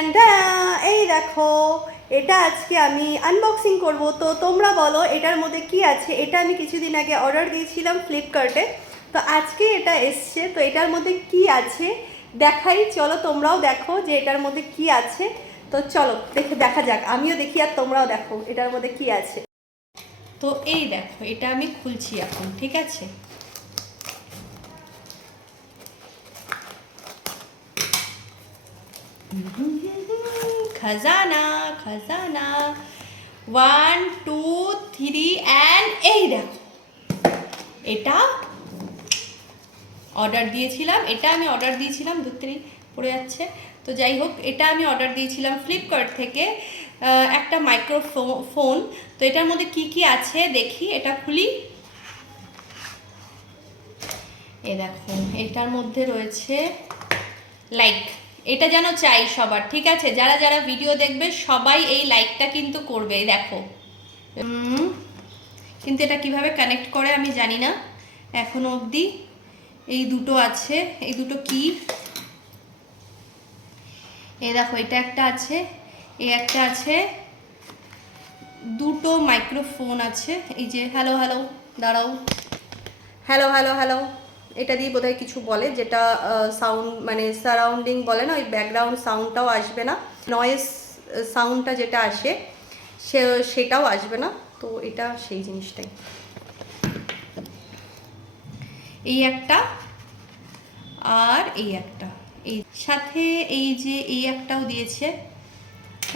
Tenda, এই দেখো, এটা আজকে আমি আনবক্সিং করব। তো তোমরা বলো এটার মধ্যে কি আছে। এটা আমি কিছুদিন আগে অর্ডার দিয়েছিলাম ফ্লিপকার্টে, তো আজকে এটা এসছে। তো এটার মধ্যে কি আছে দেখাই, চলো তোমরাও দেখো যে এটার মধ্যে কি আছে। তো চলো দেখা যাক, আমিও দেখি আর তোমরাও দেখো এটার মধ্যে কি আছে। তো এই দেখো, এটা আমি খুলছি এখন, ঠিক আছে। খাজানা খাজানা, 1 2 3 অ্যান্ড এই দেখো, এটা অর্ডার দিয়েছিলাম। এটা আমি অর্ডার দিয়েছিলাম, ধুত্রি পড়ে যাচ্ছে। তো যাই হোক, এটা আমি অর্ডার দিয়েছিলাম ফ্লিপকার্ট থেকে, একটা মাইক্রোফোন। তো এটার মধ্যে কি কি আছে দেখি, এটা খুলি। এ দেখো, এটার মধ্যে রয়েছে লাইক। এটা যেন চাই সবার, ঠিক আছে। যারা যারা ভিডিও দেখবে সবাই এই লাইকটা কিন্তু করবে। দেখো, কিন্তু এটা কিভাবে কানেক্ট করে আমি জানি না এখনো অবধি। এই দুটো আছে, এই দুটো কি, এই দেখো, এটা একটা আছে, এই একটা আছে, দুটো মাইক্রোফোন আছে। এই যে হ্যালো হ্যালো, দাঁড়াও, হ্যালো হ্যালো হ্যালো, এটা দিয়ে বোধহয় কিছু বলে, যেটা সাউন্ড মানে সারাউন্ডিং বলে না, ওই ব্যাকগ্রাউন্ড সাউন্ডটাও আসবে না, নয়েজ সাউন্ডটা যেটা আসে সেটাও আসবে না। তো এটা সেই জিনিসটাই। এই একটা আর এই একটা, এই সাথে এই যে এই একটাও দিয়েছে।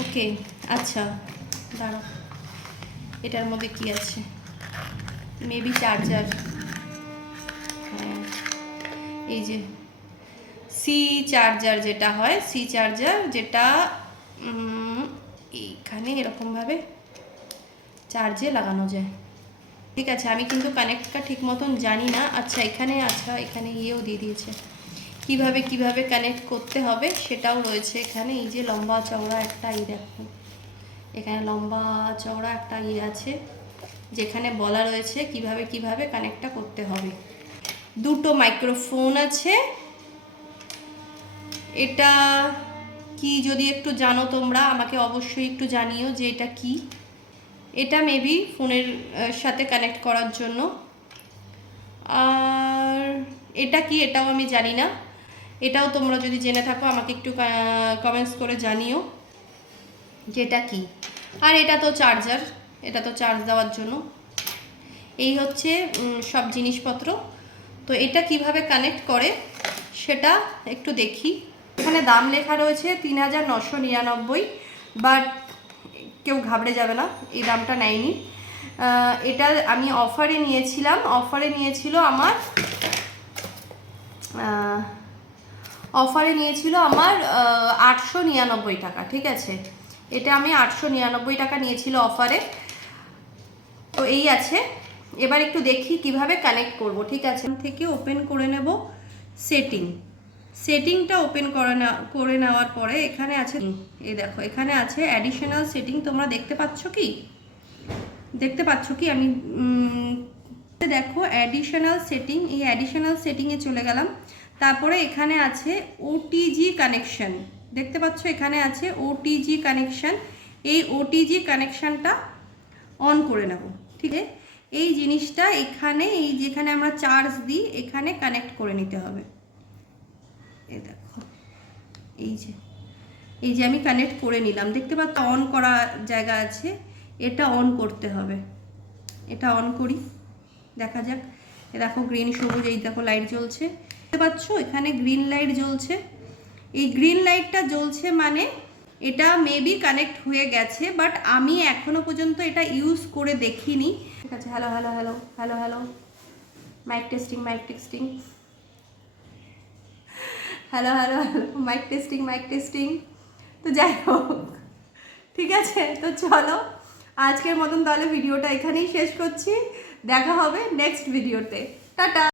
ওকে, আচ্ছা দাঁড়াও, এটার মধ্যে কি আছে, মেবি চার্জার। হ্যাঁ, এই যে সি চার্জার, যেটা হয় সি চার্জার, যেটা এইখানে এরকমভাবে চার্জে লাগানো যায়, ঠিক আছে। আমি কিন্তু কানেক্টটা ঠিক মতন জানি না। আচ্ছা এখানে, আচ্ছা এখানে ইয়েও দিয়ে দিয়েছে, কিভাবে কিভাবে কানেক্ট করতে হবে সেটাও রয়েছে এখানে। এই যে লম্বা চওড়া একটা, এই দেখো এখানে লম্বা চওড়া একটা ইয়ে আছে, যেখানে বলা রয়েছে কিভাবে কিভাবে কানেক্টটা করতে হবে। দুটো মাইক্রোফোন আছে। এটা কি, যদি একটু জানো তোমরা আমাকে অবশ্যই একটু জানিও যে এটা কি। এটা মেবি ফোনের সাথে কানেক্ট করার জন্য। আর এটা কি, এটাও আমি জানি না। এটাও তোমরা যদি জেনে থাকো আমাকে একটু কমেন্টস করে জানিও যে এটা কি। আর এটা তো চার্জার, এটা তো চার্জ দেওয়ার জন্য। এই হচ্ছে সব জিনিসপত্র। তো এটা কিভাবে কানেক্ট করে সেটা একটু দেখি। এখানে দাম লেখা রয়েছে ৩৯৯৯, বাট কেউ ঘাবড়ে যাবে না, এই দামটা নেয়নি। এটা আমি অফারে নিয়েছিলাম, অফারে নিয়েছিল আমার ৮৯৯ টাকা, ঠিক আছে। এটা আমি ৮৯৯ টাকা নিয়েছিল অফারে। তো এই আছে, এবার একটু দেখি কিভাবে কানেক্ট করব, ঠিক আছে। থেকে ওপেন করে নেব সেটিংটা ওপেন করে নেওয়ার পরে এখানে আছে, এই দেখো এখানে আছে অ্যাডিশনাল সেটিং। তোমরা দেখতে পাচ্ছ কি, আমি দেখো অ্যাডিশনাল সেটিং, এই অ্যাডিশনাল সেটিংয়ে চলে গেলাম। তারপরে এখানে আছে ওটিজি কানেকশন, দেখতে পাচ্ছ এখানে আছে ওটিজি কানেকশন। এই ওটিজি কানেকশনটা অন করে নেব, ঠিক আছে। এই জিনিসটা এখানে, এই যেখানে আমরা চার্জ দিই এখানে কানেক্ট করে নিতে হবে। এই দেখো, এই যে আমি কানেক্ট করে নিলাম, দেখতে পাচ্ছ অন করা জায়গা আছে, এটা অন করতে হবে। এটা অন করি, দেখা যাক। দেখো গ্রিন সবুজ, এই দেখো লাইট জ্বলছে, দেখতে পাচ্ছ এখানে গ্রিন লাইট জ্বলছে। এই গ্রিন লাইটটা জ্বলছে মানে এটা মেবি কানেক্ট হয়ে গেছে, বাট আমি এখনো পর্যন্ত এটা ইউজ করে দেখিনি, ঠিক আছে। Hello hello hello hello hello, mic testing hello hello hello, mic testing. তো যাই হোক, ঠিক আছে। তো চলো আজকের মতন তাহলে ভিডিওটা এখানেই শেষ করছি, দেখা হবে নেক্সট ভিডিওতে, টাটা।